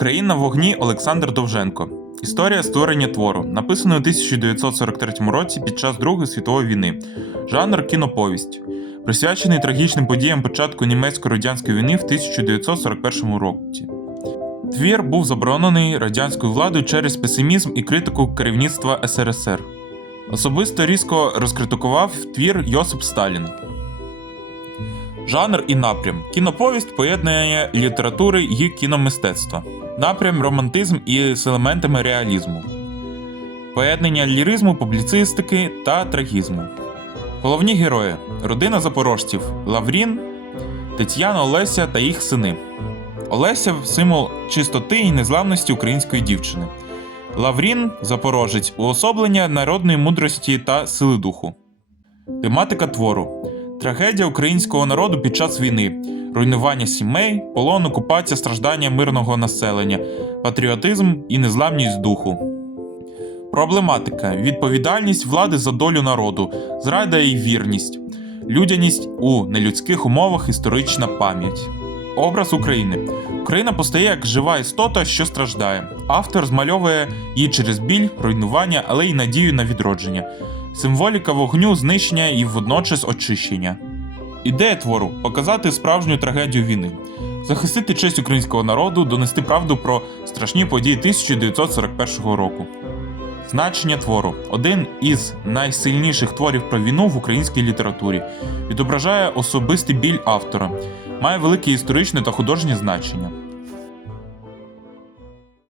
Україна в вогні Олександр Довженко. Історія створення твору, написано у 1943 році під час Другої світової війни. Жанр кіноповість, присвячений трагічним подіям початку німецько-радянської війни в 1941 році. Твір був заборонений радянською владою через песимізм і критику керівництва СРСР. Особисто різко розкритикував твір Йосип Сталін. Жанр і напрям. Кіноповість поєднує літератури і кіномистецтва. Напрям романтизм і з елементами реалізму. Поєднання ліризму, публіцистики та трагізму. Головні герої: родина запорожців Лаврін, Тетяна Олеся та їх сини. Олеся символ чистоти і незламності української дівчини. Лаврін запорожець уособлення народної мудрості та сили духу. Тематика твору. Трагедія українського народу під час війни, руйнування сімей, полон, окупація, страждання мирного населення, патріотизм і незламність духу. Проблематика: відповідальність влади за долю народу, зрада і вірність, людяність у нелюдських умовах, історична пам'ять. Образ України. Україна постає як жива істота, що страждає. Автор змальовує її через біль, руйнування, але й надію на відродження. Символіка вогню, знищення і водночас очищення. Ідея твору показати справжню трагедію війни, захистити честь українського народу, донести правду про страшні події 1941 року. Значення твору один із найсильніших творів про війну в українській літературі, відображає особистий біль автора, має велике історичне та художнє значення.